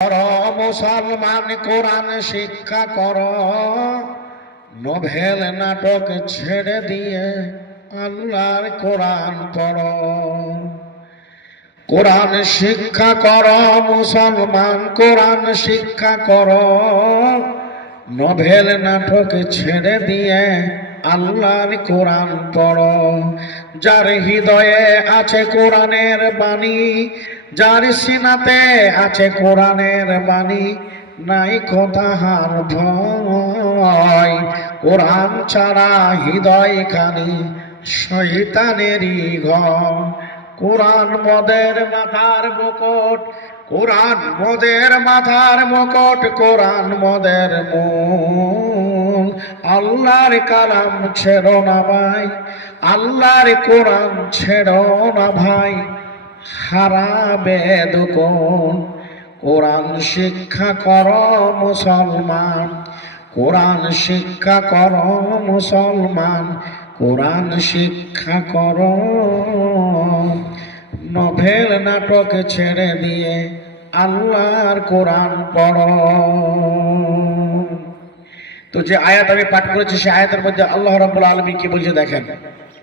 কর মুসলমান, কোরআন শিক্ষা কর, নোভেল নাটক ছেড়ে দিয়ে আল্লাহর কোরআন পড়ো। কোরআন শিক্ষা কর মুসলমান, কোরআন শিক্ষা কর, নোভেল নাটক ছেড়ে দিয়ে আল্লাহর কোরআন পড়ো। যার হৃদয়ে আছে কোরআনের বাণী, যার সিনাতে আছে কোরআনের বাণী, নাই কোথাহার ভয়। কোরআন ছাড়া হৃদয় খানি শয়তানেরই ঘর। কোরআন মদের মাথার মুকুট, কোরআন মদের মাথার মুকুট, কোরআন মদের মূল। আল্লাহর কালাম ছেড়ো না ভাই, আল্লাহর কোরআন ছেড়ো না ভাই, হারাবে দুকুন। কোরআন শিক্ষা করো মুসলমান, কোরআন শিক্ষা করো মুসলমান, কোরআন শিক্ষা করো। নোভেল নাটক ছেড়ে দিয়ে আল্লাহর কোরআন পড়ো। তো যে আয়াত আমি পাঠ করেছি সে আয়াতের মধ্যে আল্লাহ রাব্বুল আলামিন কি বলছে দেখেন।